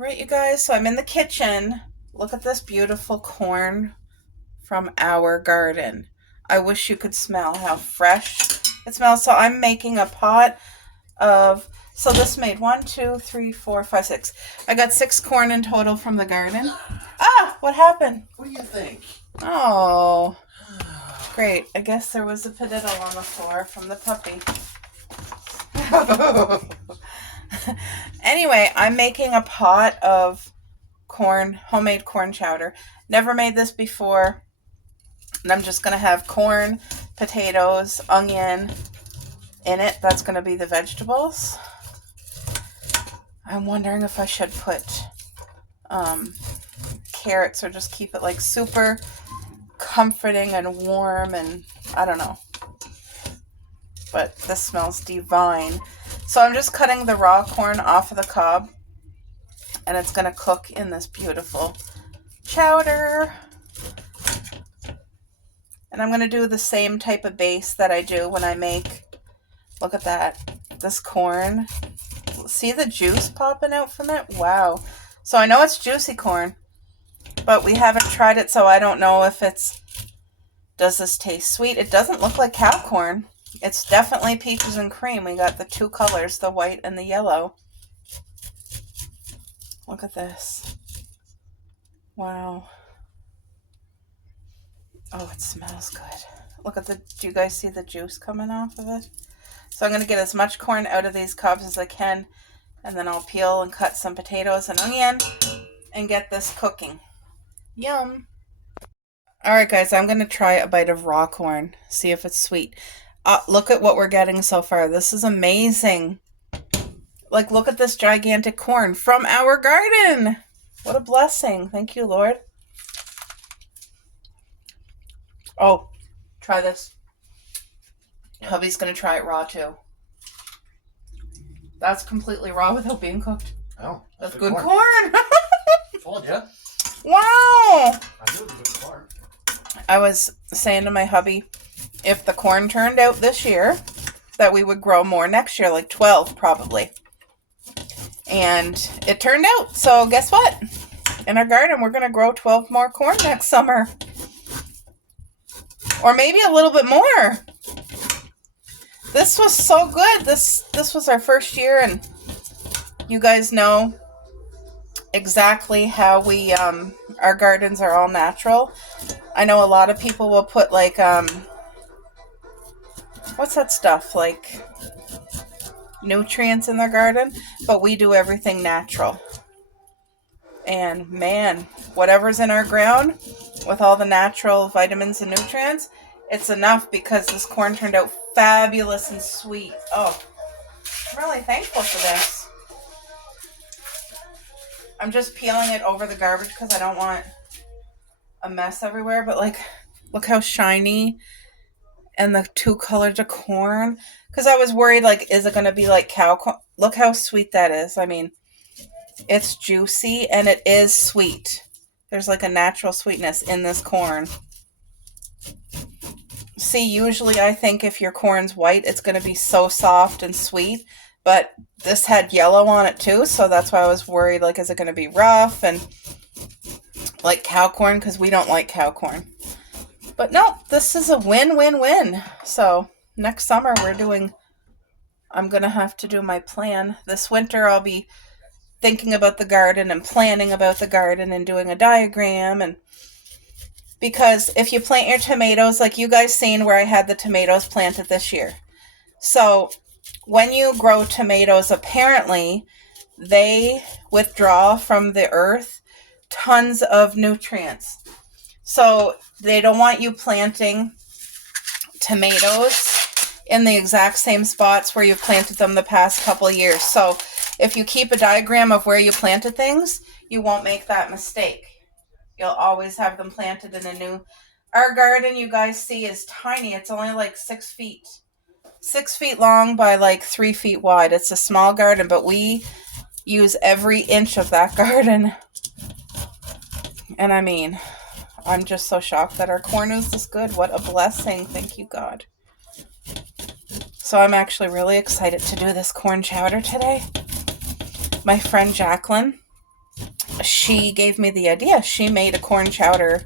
Alright, you guys, so I'm in the kitchen. Look at this beautiful corn from our garden. I wish you could smell how fresh it smells. So I'm making a pot of, so this made 1, 2, 3, 4, 5, 6. I got 6 corn in total from the garden. Ah, what happened? What do you think? Oh, great. I guess there was a pediddle on the floor from the puppy. Anyway, I'm making a pot of corn, homemade corn chowder. Never made this before. And I'm just going to have corn, potatoes, onion in it. That's going to be the vegetables. I'm wondering if I should put carrots or just keep it like super comforting and warm, and I don't know. But this smells divine. So I'm just cutting the raw corn off of the cob, and it's going to cook in this beautiful chowder. And I'm going to do the same type of base that I do when I make, look at that, this corn. See the juice popping out from it? Wow. So I know it's juicy corn, but we haven't tried it, so I don't know if it's, does this taste sweet? It doesn't look like cow corn. It's definitely peaches and cream. We got the 2 colors, the white and the yellow. Look at this. Wow. Oh, it smells good. Look at the, do you guys see the juice coming off of it? So I'm going to get as much corn out of these cobs as I can, and then I'll peel and cut some potatoes and onion and get this cooking. Yum. Alright guys, I'm going to try a bite of raw corn, see if it's sweet. Look at what we're getting so far. This is amazing. Like, look at this gigantic corn from our garden. What a blessing. Thank you, Lord. Oh, try this. Hubby's going to try it raw too. That's completely raw without being cooked. Oh, that's good corn. Told ya. Wow. I knew it was good corn. I was saying to my hubby, if the corn turned out this year, that we would grow more next year, like 12 probably. And it turned out. So guess what? In our garden, we're going to grow 12 more corn next summer. Or maybe a little bit more. This was so good. This was our first year, and you guys know exactly how we, our gardens are all natural. I know a lot of people will put like, what's that stuff? Like nutrients in their garden, but we do everything natural. And man, whatever's in our ground with all the natural vitamins and nutrients, it's enough because this corn turned out fabulous and sweet. Oh, I'm really thankful for this. I'm just peeling it over the garbage because I don't want a mess everywhere, but like, look how shiny and the 2 colors of corn. Because I was worried, like, is it going to be like cow corn? Look how sweet that is. I mean, it's juicy and it is sweet. There's like a natural sweetness in this corn. See, usually I think if your corn's white, it's going to be so soft and sweet. But this had yellow on it too, so that's why I was worried, like, is it going to be rough and like cow corn? Because we don't like cow corn. But no, this is a win-win-win. So next summer I'm going to have to do my plan. This winter I'll be thinking about the garden and planning about the garden and doing a diagram. And because if you plant your tomatoes, like you guys seen where I had the tomatoes planted this year. So when you grow tomatoes, apparently they withdraw from the earth tons of nutrients. So they don't want you planting tomatoes in the exact same spots where you've planted them the past couple of years. So if you keep a diagram of where you planted things, you won't make that mistake. You'll always have them planted in a new... Our garden, you guys see, is tiny. It's only like 6 feet. 6 feet long by like 3 feet wide. It's a small garden, but we use every inch of that garden. And I mean, I'm just so shocked that our corn is this good. What a blessing. Thank you, God. So I'm actually really excited to do this corn chowder today. My friend Jacqueline she gave me the idea. She made a corn chowder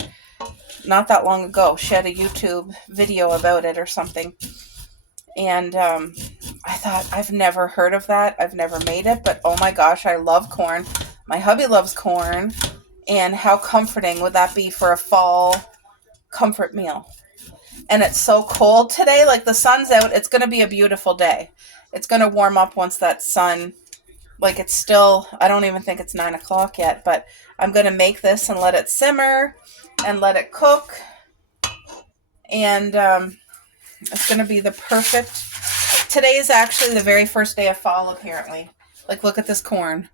not that long ago. She had a YouTube video about it or something. And I thought, I've never heard of that. I've never made it, but oh my gosh, I love corn. My hubby loves corn. And how comforting would that be for a fall comfort meal? And it's so cold today. Like, the sun's out. It's going to be a beautiful day. It's going to warm up once that sun, like, it's still, I don't even think it's 9 o'clock yet, but I'm going to make this and let it simmer and let it cook. And it's going to be the perfect, today is actually the very first day of fall, apparently. Like, look at this corn.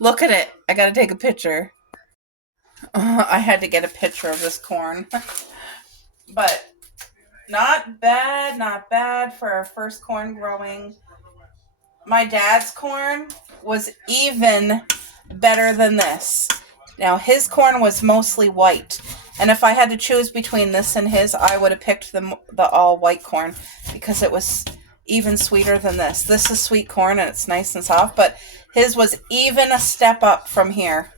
Look at it. I got to take a picture. I had to get a picture of this corn. But not bad for our first corn growing. My dad's corn was even better than this. Now, his corn was mostly white. And if I had to choose between this and his, I would have picked the all white corn because it was even sweeter than this. This is sweet corn and it's nice and soft, but his was even a step up from here.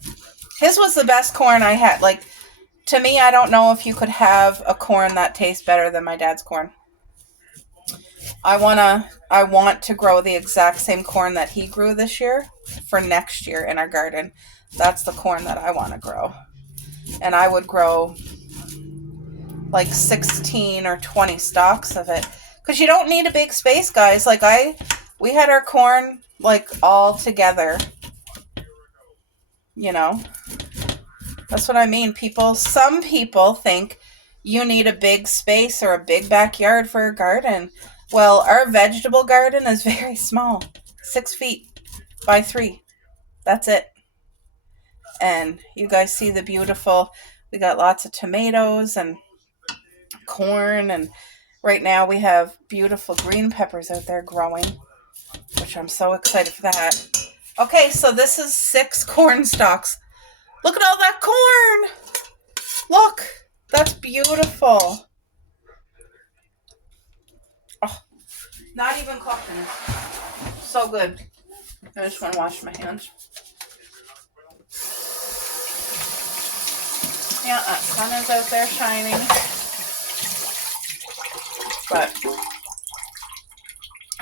His was the best corn I had. Like, to me, I don't know if you could have a corn that tastes better than my dad's corn. I want to grow the exact same corn that he grew this year for next year in our garden. That's the corn that I want to grow. And I would grow like 16 or 20 stalks of it. Because you don't need a big space, guys. Like, we had our corn like all together. You know? That's what I mean. Some people think you need a big space or a big backyard for a garden. Well, our vegetable garden is very small. 6 feet by 3. That's it. And you guys see the beautiful, we got lots of tomatoes and corn, and right now we have beautiful green peppers out there growing, which I'm so excited for that. Okay, so this is 6 corn stalks. Look at all that corn. Look, that's beautiful. Oh, not even cooking. So good. I just want to wash my hands. Yeah, that sun is out there shining. But,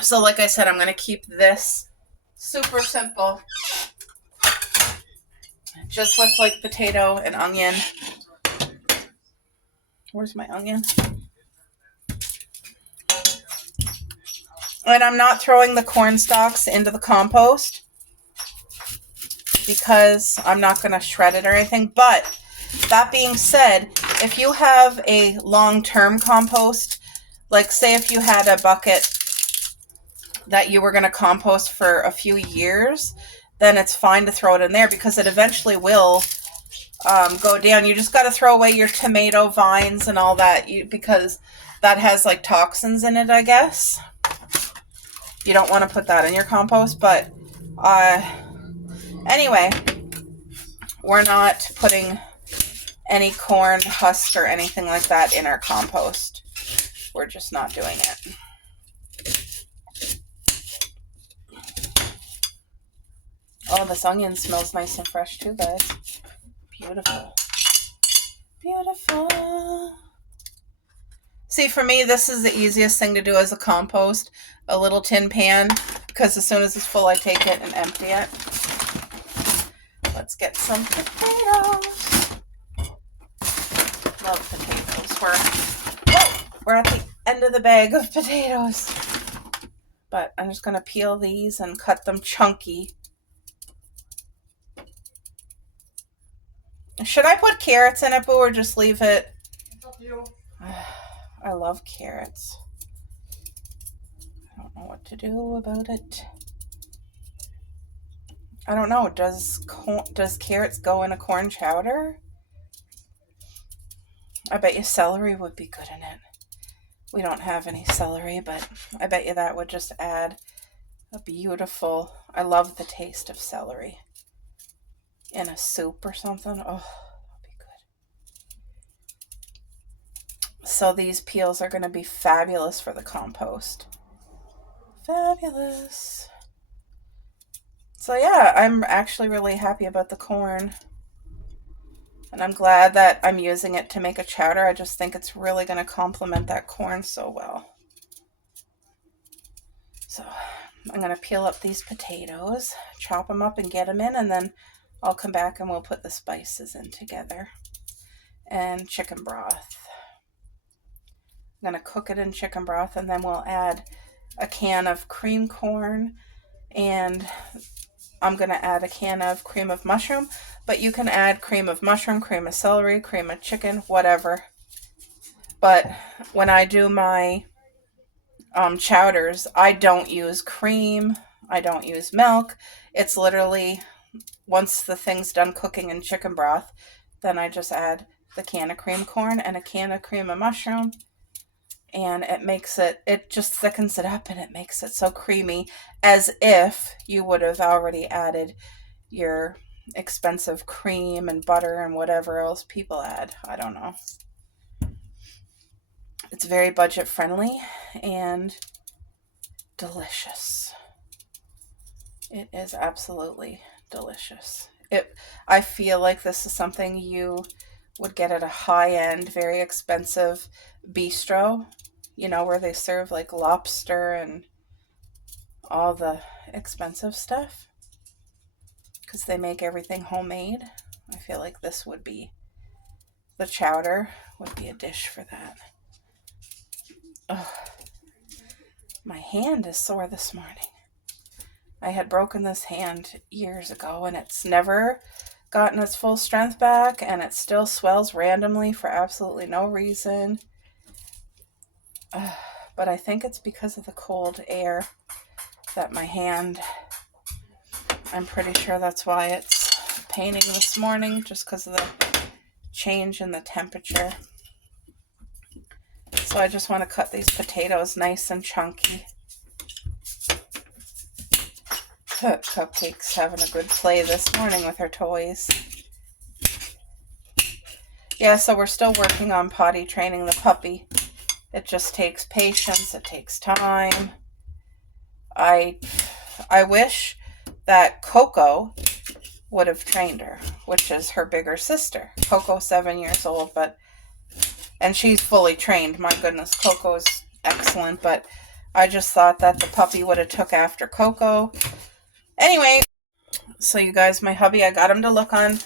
so like I said, I'm going to keep this super simple. Just with like potato and onion. Where's my onion? And I'm not throwing the corn stalks into the compost because I'm not going to shred it or anything. But that being said, if you have a long-term compost, like say if you had a bucket that you were going to compost for a few years, then it's fine to throw it in there because it eventually will go down. You just got to throw away your tomato vines and all that because that has like toxins in it, I guess. You don't want to put that in your compost, but anyway, we're not putting any corn husk or anything like that in our compost. We're just not doing it. Oh, this onion smells nice and fresh too, guys. Beautiful. Beautiful. See, for me, this is the easiest thing to do as a compost. A little tin pan, because as soon as it's full, I take it and empty it. Let's get some potatoes. Love potatoes. We're at the end of the bag of potatoes. But I'm just going to peel these and cut them chunky. Should I put carrots in it, Boo, or just leave it? It's up to you. I love carrots. I don't know what to do about it. I don't know. Does carrots go in a corn chowder? I bet you celery would be good in it. We don't have any celery, but I bet you that would just add a beautiful... I love the taste of celery. In a soup or something. Oh, that'll be good. So these peels are going to be fabulous for the compost. Fabulous. So yeah, I'm actually really happy about the corn. And I'm glad that I'm using it to make a chowder. I just think it's really going to complement that corn so well. So I'm going to peel up these potatoes, chop them up and get them in, and then I'll come back and we'll put the spices in together. And chicken broth. I'm going to cook it in chicken broth, and then we'll add a can of cream corn, and I'm going to add a can of cream of mushroom, but you can add cream of mushroom, cream of celery, cream of chicken, whatever. But when I do my chowders, I don't use cream. I don't use milk. It's literally, once the thing's done cooking in chicken broth, then I just add the can of cream corn and a can of cream of mushroom. And it just thickens it up and it makes it so creamy, as if you would have already added your expensive cream and butter and whatever else people add. I don't know. It's very budget friendly and delicious. It is absolutely delicious. I feel like this is something you would get at a high-end, very expensive bistro, where they serve like lobster and all the expensive stuff, because they make everything homemade. I feel like this would be, the chowder would be a dish for that. Ugh. My hand is sore this morning. I had broken this hand years ago, and it's never gotten its full strength back, and it still swells randomly for absolutely no reason. But I think it's because of the cold air that my hand, I'm pretty sure that's why it's paining this morning, just because of the change in the temperature. So I just want to cut these potatoes nice and chunky. Cupcake's having a good play this morning with her toys. Yeah, so we're still working on potty training the puppy. It just takes patience. It takes time. I wish that Coco would have trained her, which is her bigger sister. Coco's 7 years old, and she's fully trained. My goodness, Coco's excellent, but I just thought that the puppy would have took after Coco. Anyway, so you guys, my hubby, I got him to look on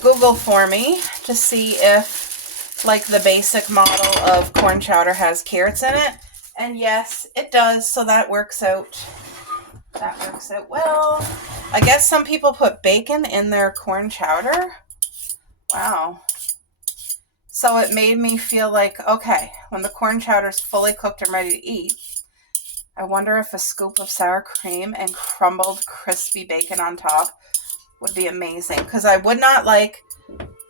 Google for me to see if, like, the basic model of corn chowder has carrots in it. And yes, it does, so that works out. That works out well. I guess some people put bacon in their corn chowder. Wow. So it made me feel like, okay, when the corn chowder is fully cooked and ready to eat, I wonder if a scoop of sour cream and crumbled crispy bacon on top would be amazing. Because I would not like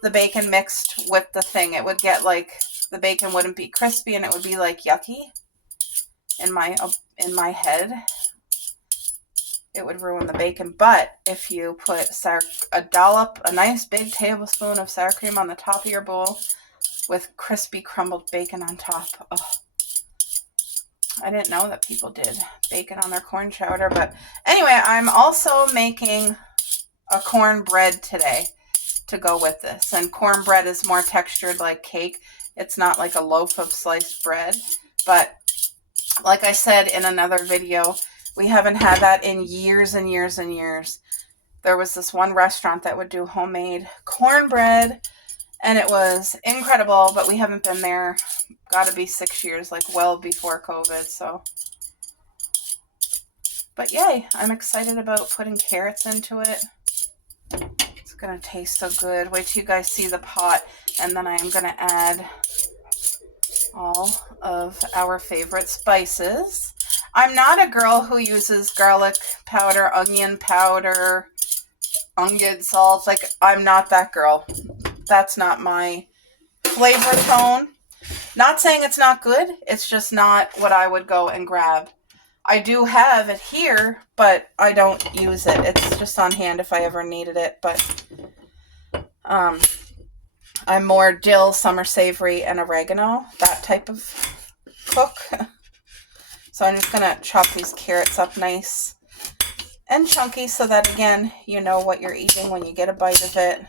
the bacon mixed with the thing. It would get like, the bacon wouldn't be crispy and it would be like yucky in my head. It would ruin the bacon. But if you put a nice big tablespoon of sour cream on the top of your bowl with crispy crumbled bacon on top. Oh, I didn't know that people did bacon on their corn chowder. But anyway, I'm also making a cornbread today to go with this. And cornbread is more textured like cake. It's not like a loaf of sliced bread. But like I said in another video, we haven't had that in years and years and years. There was this one restaurant that would do homemade cornbread, and it was incredible, but we haven't been there, gotta be 6 years, like well before COVID, so. But yay, I'm excited about putting carrots into it. It's gonna taste so good. Wait till you guys see the pot, and then I am gonna add all of our favorite spices. I'm not a girl who uses garlic powder, onion salt. Like, I'm not that girl. That's not my flavor tone. Not saying it's not good. It's just not what I would go and grab. I do have it here, but I don't use it. It's just on hand if I ever needed it. But I'm more dill, summer savory, and oregano. That type of cook. So I'm just going to chop these carrots up nice and chunky so that, again, you know what you're eating when you get a bite of it.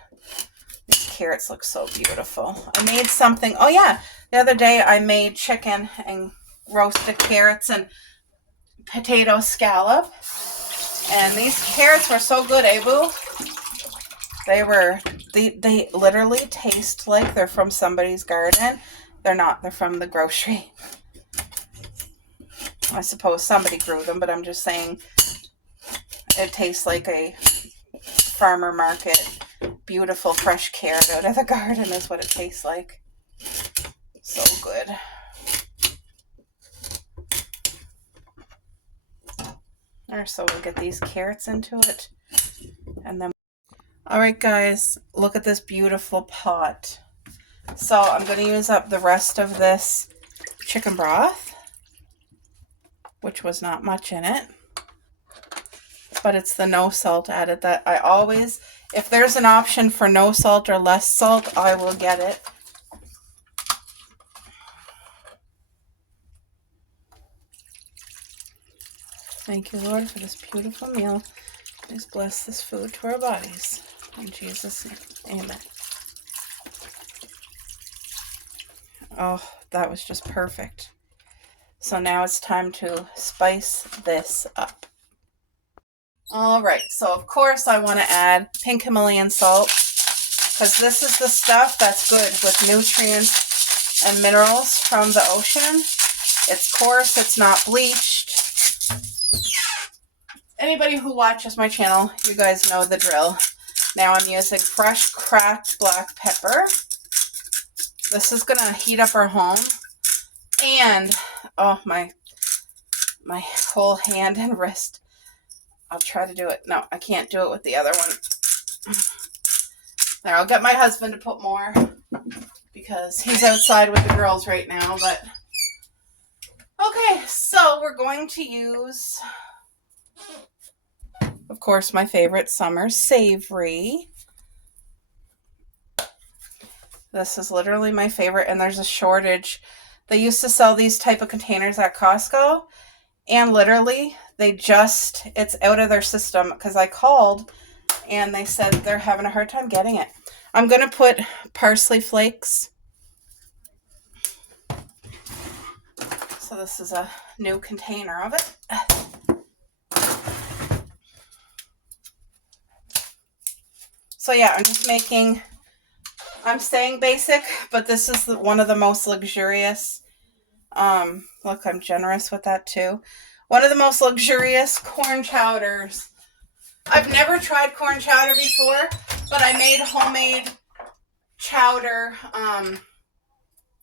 These carrots look so beautiful. I made something, oh yeah, the other day I made chicken and roasted carrots and potato scallop. And these carrots were so good, eh, Boo? They literally taste like they're from somebody's garden. They're not. They're from the grocery. I suppose somebody grew them, but I'm just saying it tastes like a farmer market, beautiful fresh carrot out of the garden is what it tastes like. So good. There, so we'll get these carrots into it. And then, all right, guys, look at this beautiful pot. So I'm going to use up the rest of this chicken broth, which was not much in it, but it's the no salt added that I always, if there's an option for no salt or less salt, I will get it. Thank you, Lord, for this beautiful meal. Please bless this food to our bodies. In Jesus' name, amen. Oh, that was just perfect. So now it's time to spice this up. All right, so of course I want to add pink Himalayan salt because this is the stuff that's good with nutrients and minerals from the ocean. It's coarse, it's not bleached. Anybody who watches my channel, you guys know the drill. Now I'm using fresh cracked black pepper. This is gonna heat up our home. And, oh, my whole hand and wrist. I'll try to do it. No, I can't do it with the other one. There, I'll get my husband to put more because he's outside with the girls right now, but okay, so we're going to use, of course, my favorite summer savory. This is literally my favorite, and there's a shortage. They used to sell these type of containers at Costco, and literally it's out of their system because I called and they said they're having a hard time getting it. I'm going to put parsley flakes. So this is a new container of it. So yeah, I'm staying basic, but this is one of the most luxurious. Look, I'm generous with that too. One of the most luxurious corn chowders. I've never tried corn chowder before, but I made homemade chowder.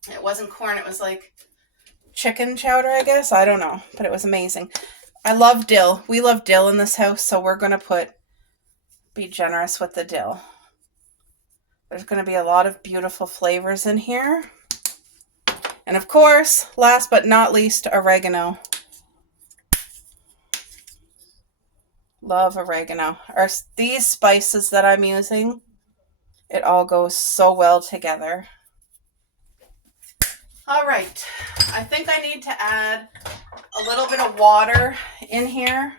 It wasn't corn, it was like chicken chowder, I guess. I don't know, but it was amazing. I love dill. We love dill in this house, so we're going to be generous with the dill. There's going to be a lot of beautiful flavors in here. And of course, last but not least, oregano. Love oregano. These spices that I'm using, it all goes so well together. All right, I think I need to add a little bit of water in here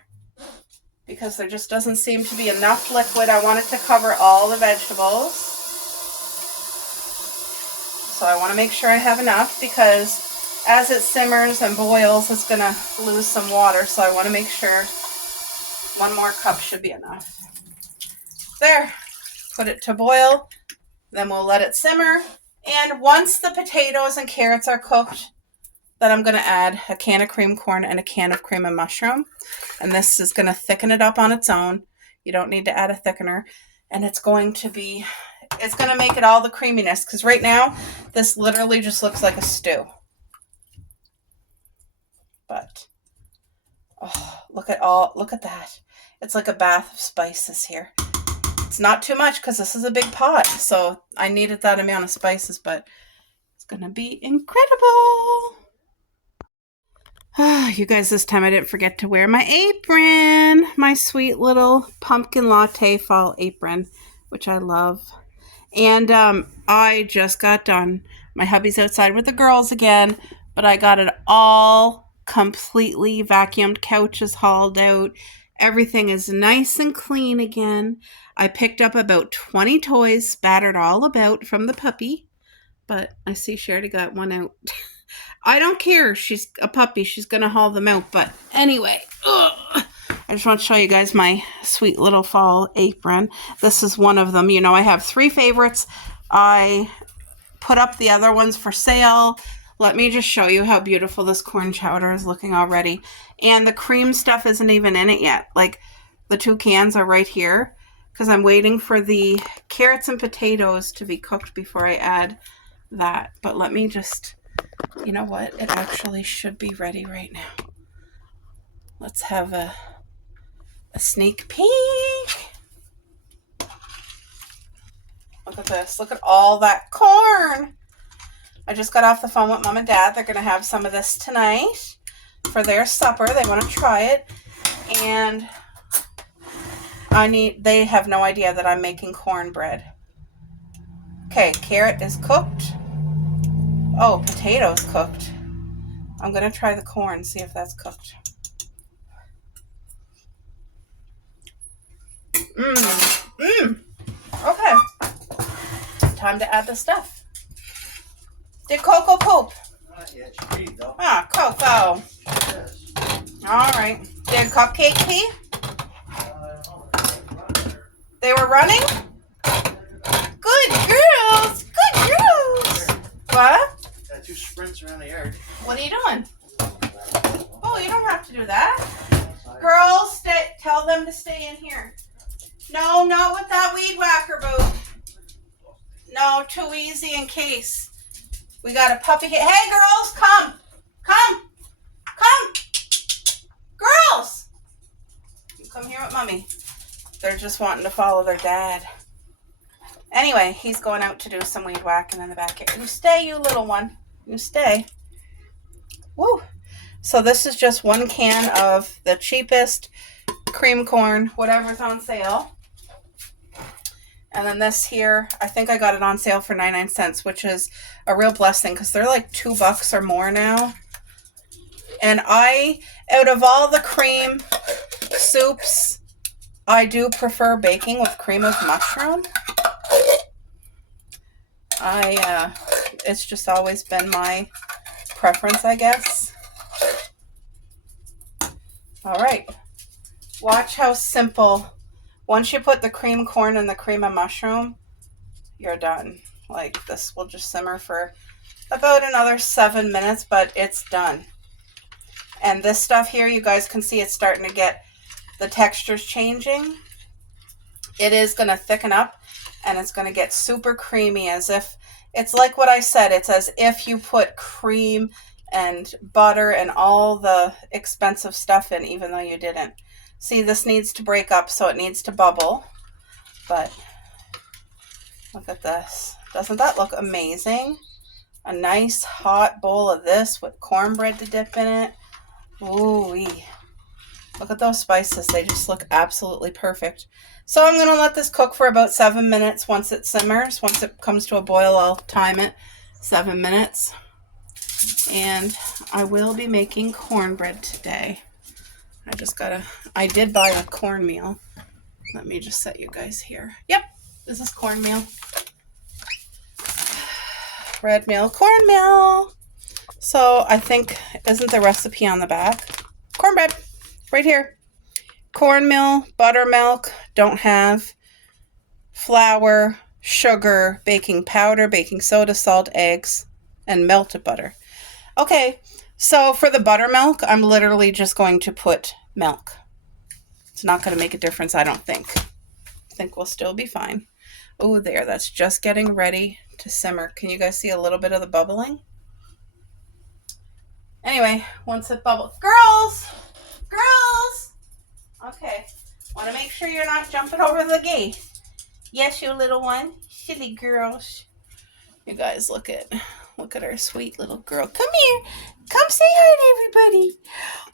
because there just doesn't seem to be enough liquid. I want it to cover all the vegetables. So I want to make sure I have enough because as it simmers and boils, it's going to lose some water. So I want to make sure 1 more cup should be enough. There, put it to boil. Then we'll let it simmer. And once the potatoes and carrots are cooked, then I'm going to add a can of cream corn and a can of cream and mushroom. And this is going to thicken it up on its own. You don't need to add a thickener. And it's going to make it all the creaminess. Because right now, this literally just looks like a stew. But, oh, look at that. It's like a bath of spices here. It's not too much because this is a big pot. So I needed that amount of spices, but it's going to be incredible. You guys, this time I didn't forget to wear my apron. My sweet little pumpkin latte fall apron, which I love. And I just got done. My hubby's outside with the girls again, but I got it all completely vacuumed, couches hauled out, Everything is nice and clean again. I picked up about 20 toys spattered all about from the puppy, but I see she already got one out. I don't care. She's a puppy. She's going to haul them out. But anyway, I just want to show you guys my sweet little fall apron. This is one of them. You know, I have 3 favorites. I put up the other ones for sale. Let me just show you how beautiful this corn chowder is looking already. And the cream stuff isn't even in it yet. Like, the 2 cans are right here because I'm waiting for the carrots and potatoes to be cooked before I add that. But let me just, you know what? It actually should be ready right now. Let's have a sneak peek. Look at this. Look at all that corn. I just got off the phone with Mom and Dad. They're going to have some of this tonight for their supper. They want to try it. And they have no idea that I'm making cornbread. Okay, carrot is cooked. Oh, potato's cooked. I'm going to try the corn, see if that's cooked. Okay. Time to add the stuff. Did Coco poop? Not yet. She peed, though. Ah, Coco. Yes. All right. Did Cupcake pee? They were running? Good girls. Good girls. What? Got 2 sprints around the yard. What are you doing? Oh, you don't have to do that. Girls, tell them to stay in here. No, not with that weed whacker boot. No, too easy in case. We got a puppy here. Hey, girls, come. Come. Come. Girls. You come here with Mommy. They're just wanting to follow their dad. Anyway, he's going out to do some weed whacking in the backyard. You stay, you little one. You stay. Woo. So this is just 1 can of the cheapest cream corn, whatever's on sale. And then this here, I think I got it on sale for 99 cents, which is a real blessing because they're like $2 or more now. And out of all the cream soups, I do prefer baking with cream of mushroom. It's just always been my preference, I guess. All right. Watch how simple. Once you put the cream corn and the cream of mushroom, you're done. Like, this will just simmer for about another 7 minutes, but it's done. And this stuff here, you guys can see it's starting to get, the texture's changing. It is going to thicken up, and it's going to get super creamy, as if, it's like what I said, it's as if you put cream and butter and all the expensive stuff in, even though you didn't. See, this needs to break up, so it needs to bubble. But look at this. Doesn't that look amazing? A nice hot bowl of this with cornbread to dip in it. Ooh-wee. Look at those spices. They just look absolutely perfect. So I'm going to let this cook for about 7 minutes once it simmers. Once it comes to a boil, I'll time it 7 minutes. And I will be making cornbread today. I did buy a cornmeal. Let me just set you guys here. Yep, this is cornmeal. Red meal, cornmeal. So I think, isn't the recipe on the back? Cornbread, right here. Cornmeal, buttermilk, don't have flour, sugar, baking powder, baking soda, salt, eggs, and melted butter. Okay, so for the buttermilk, I'm literally just going to put milk. It's not going to make a difference, I don't think. I think we'll still be fine. Oh, there, that's just getting ready to simmer. Can you guys see a little bit of the bubbling? Anyway, once it bubbles, girls! Okay, want to make sure you're not jumping over the gate. Yes, you little one. Silly girls. You guys, look at our sweet little girl. Come here. Come say hi to everybody.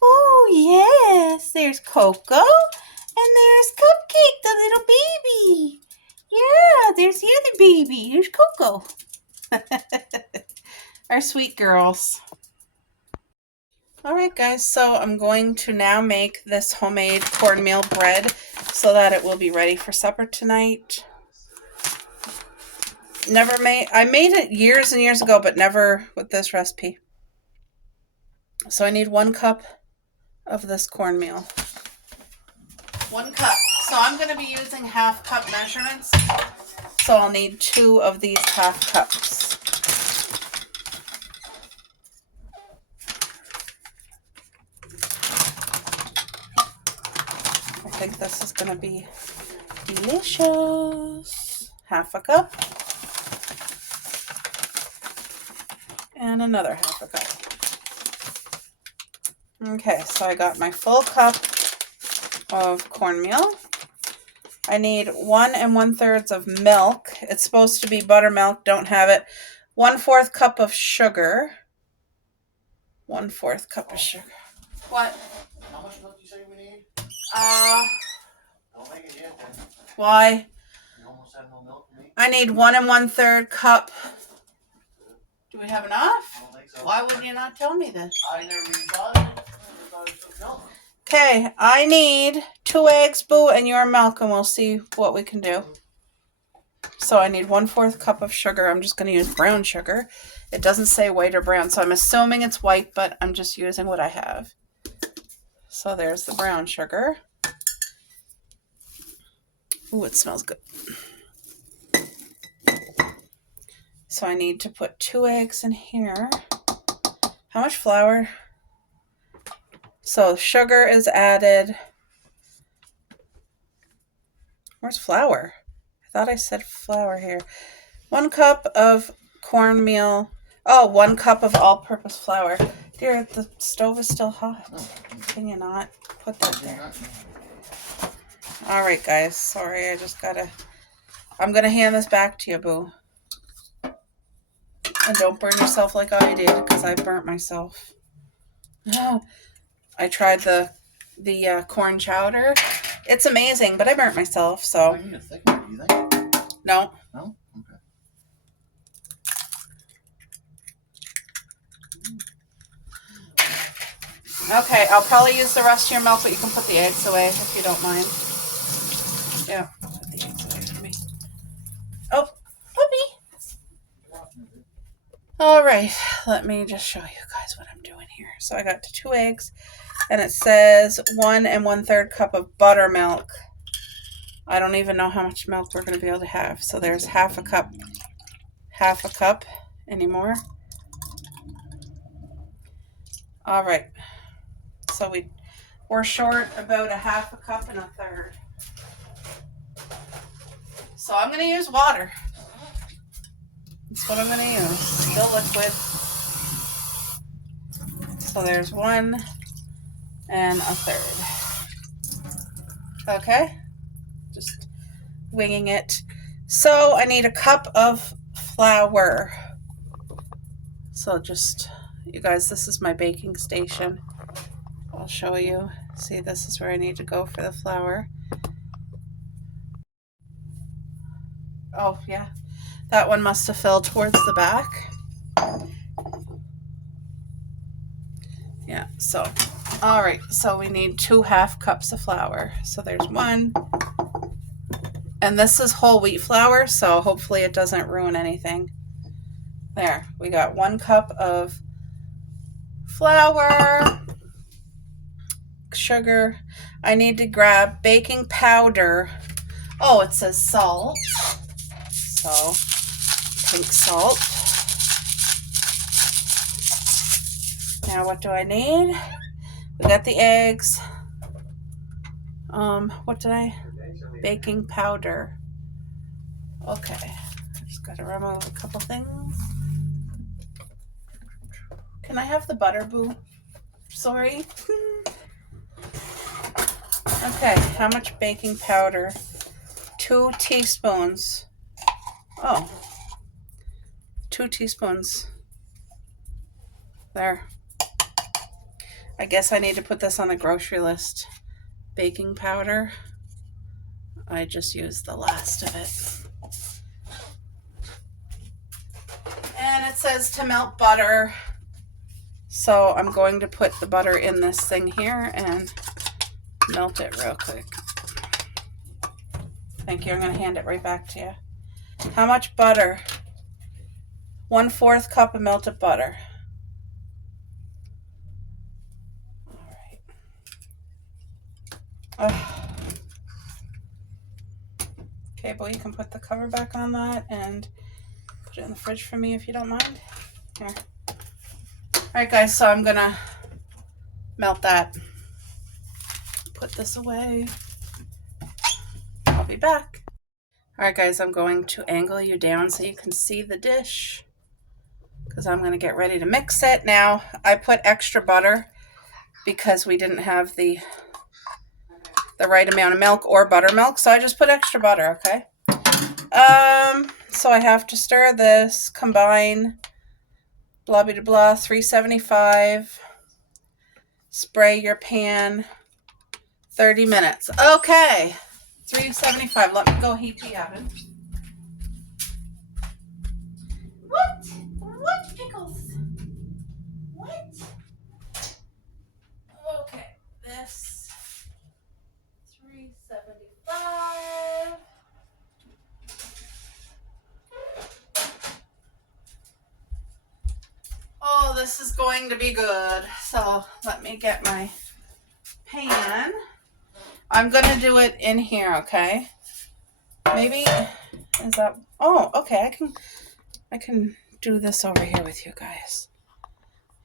Oh, yes. There's Coco. And there's Cupcake, the little baby. Yeah, there's the other baby. Here's Coco. Our sweet girls. All right, guys, so I'm going to now make this homemade cornmeal bread so that it will be ready for supper tonight. I made it years and years ago, but never with this recipe. So I need 1 cup of this cornmeal. 1 cup. So I'm going to be using half cup measurements. So I'll need 2 of these half cups. I think this is going to be delicious. Half a cup. And another half a cup. Okay, so I got my full cup of cornmeal. I need 1 1/3 of milk. It's supposed to be buttermilk, don't have it. 1/4 cup of sugar. 1/4 cup of sugar. What? How much milk do you say we need? Don't make it yet then. Why? You almost have no milk for me? I need 1 1/3 cup. Do we have enough? I don't think so. Why would you not tell me this? I never even thought of it. I thought it took milk. Okay, I need 2 eggs, Boo, and your milk, and we'll see what we can do. So I need 1/4 cup of sugar. I'm just going to use brown sugar. It doesn't say white or brown, so I'm assuming it's white, but I'm just using what I have. So there's the brown sugar. Ooh, it smells good. So I need to put 2 eggs in here. How much flour? So sugar is added. Where's flour? I thought I said flour here. 1 cup of cornmeal. Oh, 1 cup of all-purpose flour. Dear, the stove is still hot. Can you not put that there? All right, guys. Sorry, I'm going to hand this back to you, Boo. And don't burn yourself like I did, because I burnt myself. No. I tried the corn chowder. It's amazing, but I burnt myself, so. You need a thickener, do you think? No. No? Okay. Okay, I'll probably use the rest of your milk, but you can put the eggs away if you don't mind. Yeah, put the eggs away for me. Oh, puppy. All right, let me just show you guys what I'm doing here. So I got 2 eggs, and it says 1 1/3 cup of buttermilk. I don't even know how much milk we're going to be able to have. So there's half a cup. Half a cup anymore. All right. So we're short about a half a cup and a third. So I'm going to use water. That's what I'm going to use. Still liquid. So there's 1 1/3. Okay. Just winging it. So I need a cup of flour. So just, you guys, this is my baking station. I'll show you. See, this is where I need to go for the flour. Oh, yeah. That one must have fell towards the back. Yeah, so, all right. So we need 2 half cups of flour. So there's 1. And this is whole wheat flour, so hopefully it doesn't ruin anything. There, we got 1 cup of flour, sugar. I need to grab baking powder. Oh, it says salt. So, pink salt. Now what do I need? We got the eggs. Baking powder. Okay. I just gotta remove a couple things. Can I have the butter, Boo? Sorry. Okay, how much baking powder? 2 teaspoons. Oh. 2 teaspoons. There. I guess I need to put this on the grocery list. Baking powder. I just used the last of it. And it says to melt butter. So I'm going to put the butter in this thing here and melt it real quick. Thank you. I'm going to hand it right back to you. How much butter? 1/4 cup of melted butter. All right. Okay, well, you can put the cover back on that and put it in the fridge for me if you don't mind. Here. All right, guys, so I'm going to melt that. Put this away. I'll be back. All right, guys, I'm going to angle you down so you can see the dish because I'm going to get ready to mix it. Now, I put extra butter because we didn't have the right amount of milk or buttermilk, so I just put extra butter, okay? So I have to stir this, combine, blah, blah, blah, 375, spray your pan, 30 minutes. Okay, 375, let me go heat the oven. What pickles? What? Okay, this 375. Oh, this is going to be good. So let me get my pan. I'm going to do it in here, okay? Maybe, is that, oh, okay, I can do this over here with you guys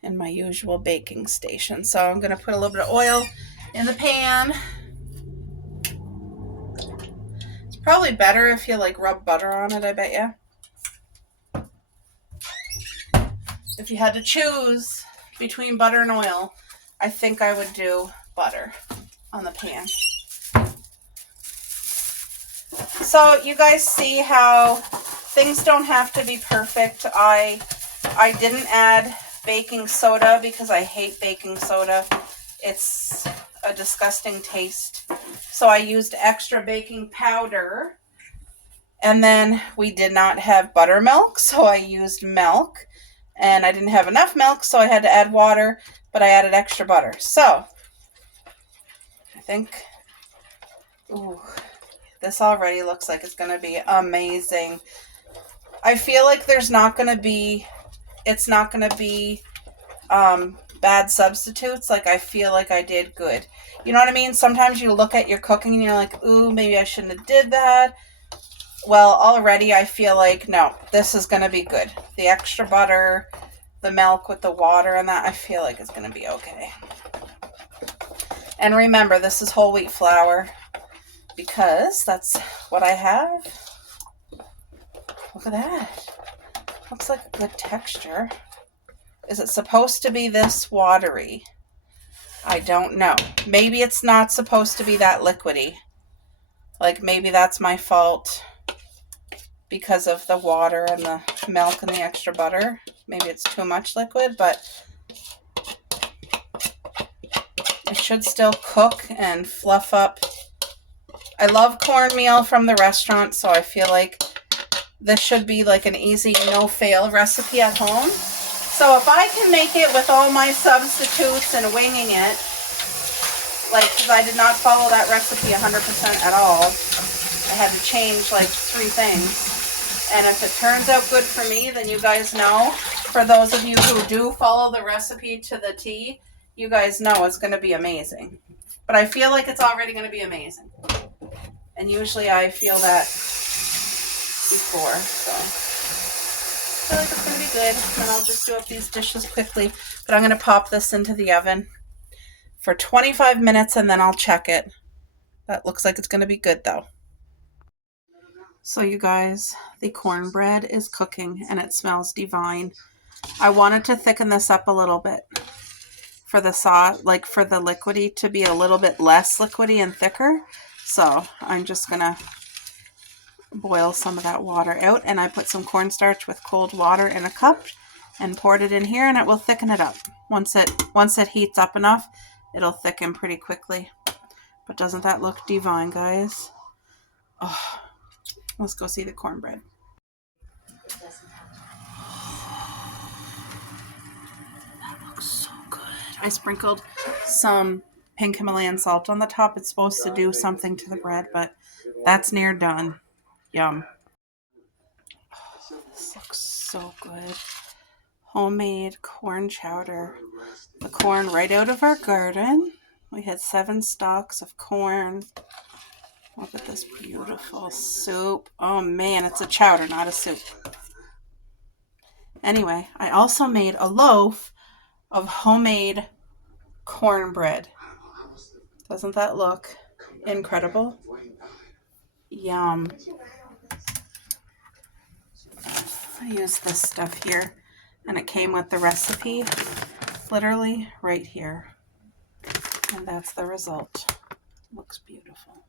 in my usual baking station. So I'm going to put a little bit of oil in the pan. It's probably better if you like rub butter on it, I bet you. If you had to choose between butter and oil, I think I would do butter on the pan. So you guys see how things don't have to be perfect. I didn't add baking soda because I hate baking soda. It's a disgusting taste. So I used extra baking powder. And then we did not have buttermilk, so I used milk. And I didn't have enough milk, so I had to add water, but I added extra butter. So I think, ooh, this already looks like it's going to be amazing. I feel like there's not going to be, it's not going to be bad substitutes. Like, I feel like I did good. You know what I mean? Sometimes you look at your cooking and you're like, ooh, maybe I shouldn't have did that. Well, already I feel like, no, this is going to be good. The extra butter, the milk with the water and that, I feel like it's going to be okay. And remember, this is whole wheat flour because that's what I have. Look at that. Looks like a good texture. Is it supposed to be this watery? I don't know. Maybe it's not supposed to be that liquidy. Like, maybe that's my fault because of the water and the milk and the extra butter. Maybe it's too much liquid, but it should still cook and fluff up. I love cornmeal from the restaurant, so I feel like this should be like an easy, no-fail recipe at home. So if I can make it with all my substitutes and winging it, like, because I did not follow that recipe 100% at all. I had to change like 3 things. And if it turns out good for me, then you guys know. For those of you who do follow the recipe to the T, you guys know it's going to be amazing. But I feel like it's already going to be amazing. And usually I feel that before, so I feel like it's going to be good. And I'll just do up these dishes quickly. But I'm going to pop this into the oven for 25 minutes and then I'll check it. That looks like it's going to be good though. So you guys, the cornbread is cooking and it smells divine. I wanted to thicken this up a little bit for the sauce, like for the liquidy to be a little bit less liquidy and thicker. So I'm just going to boil some of that water out, and I put some cornstarch with cold water in a cup and poured it in here, and it will thicken it up. Once it heats up enough, it'll thicken pretty quickly. But doesn't that look divine, guys? Oh, let's go see the cornbread. That looks so I sprinkled some pink Himalayan salt on the top. It's supposed to do something to the bread, but that's near done. Yum. Oh, this looks so good. Homemade corn chowder. The corn right out of our garden. We had 7 stalks of corn. Look at this beautiful soup. Oh man, it's a chowder, not a soup. Anyway, I also made a loaf of homemade cornbread. Doesn't that look incredible? Yum. I used this stuff here, and it came with the recipe literally right here. And that's the result. Looks beautiful.